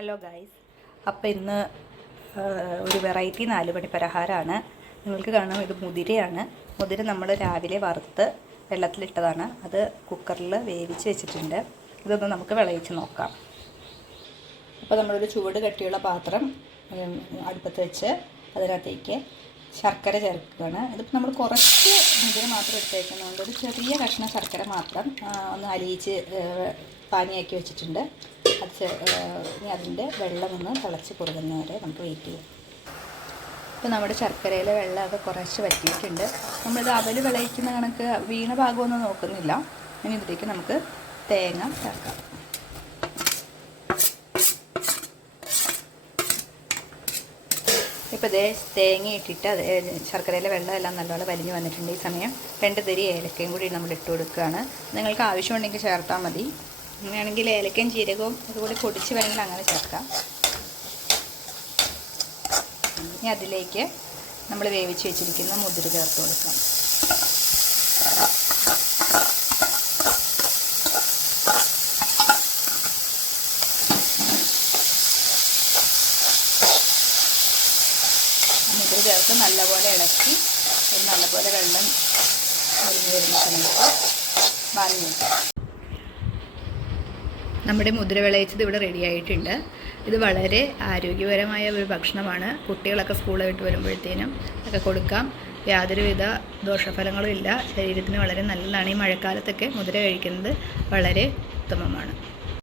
Hello guys, അപ്പോൾ ഇന്ന് ഒരു വെറൈറ്റി 4 മണി പലഹാരമാണ്. നിങ്ങൾക്ക് കാണാം, ഇത് മുതിരയാണ്. മുതിര നമ്മൾ രാവിലെ വറുത്ത് വെള്ളത്തിലിട്ടതാണ്. അത് കുക്കറിൽ വേവിച്ച് വെച്ചിട്ടുണ്ട്. ഇതൊന്ന് നമുക്ക് വിളയിച്ച് നോക്കാം. അപ്പോൾ നമ്മളൊരു ചൂട് കട്ടിയുള്ള പാത്രം അടുപ്പത്ത് വെച്ച് അതിനകത്തേക്ക് ശർക്കര ചേർക്കുകയാണ്. ഇതിപ്പോൾ നമ്മൾ കുറച്ച് മുതിര മാത്രം എടുത്തേക്കുന്നതുകൊണ്ട് ഒരു ചെറിയ കഷ്ണം ശർക്കര മാത്രം ഒന്ന് അലിയിച്ച് പാനിയാക്കി വെച്ചിട്ടുണ്ട്. ഇനി അതിൻ്റെ വെള്ളം ഒന്ന് തിളച്ച് കുറുകുന്നവരെ നമുക്ക് വെയിറ്റ് ചെയ്യാം. ഇപ്പോൾ നമ്മുടെ ശർക്കരയിലെ വെള്ളമൊക്കെ കുറച്ച് വറ്റിയിട്ടുണ്ട്. നമ്മളിത് അവൽ വിളയിക്കുന്ന കണക്ക് വീണ ഭാഗമൊന്നും നോക്കുന്നില്ല. ഇനി ഇതിലേക്ക് നമുക്ക് തേങ്ങ ചേർക്കാം. ഇപ്പോൾ ഇതേ തേങ്ങ ഇട്ടിട്ട് അത് ശർക്കരയിലെ വെള്ളം എല്ലാം നല്ലപോലെ വലിഞ്ഞ് വന്നിട്ടുണ്ട്. ഈ സമയം 2 തരി ഏലക്കയും കൂടി നമ്മൾ ഇട്ട് കൊടുക്കുകയാണ്. നിങ്ങൾക്ക് ആവശ്യമുണ്ടെങ്കിൽ ചേർത്താൽ മതി. അങ്ങനെയാണെങ്കിൽ ഏലക്കയും ജീരകവും അതുപോലെ പൊടിച്ച് വേണമെങ്കിൽ അങ്ങനെ ചേർക്കാം. ഇനി അതിലേക്ക് നമ്മൾ വേവിച്ച് വെച്ചിരിക്കുന്ന മുതിര ചേർത്ത് കൊടുക്കാം. മുതിര ചേർത്ത് നല്ലപോലെ ഇളക്കി നല്ലപോലെ വെള്ളം ഒഴിഞ്ഞ് വരുന്ന സമയത്ത് വാങ്ങി വയ്ക്കാം. നമ്മുടെ മുതിര വിളയിച്ചത് ഇവിടെ റെഡി ആയിട്ടുണ്ട്. ഇത് വളരെ ആരോഗ്യപരമായ ഒരു ഭക്ഷണമാണ്. കുട്ടികളൊക്കെ സ്കൂളിൽ വിട്ട് വരുമ്പോഴത്തേനും ഒക്കെ കൊടുക്കാം. യാതൊരുവിധ ദോഷഫലങ്ങളും ഇല്ല. ശരീരത്തിന് വളരെ നല്ലതാണ്. ഈ മഴക്കാലത്തൊക്കെ മുതിര കഴിക്കുന്നത് വളരെ ഉത്തമമാണ്.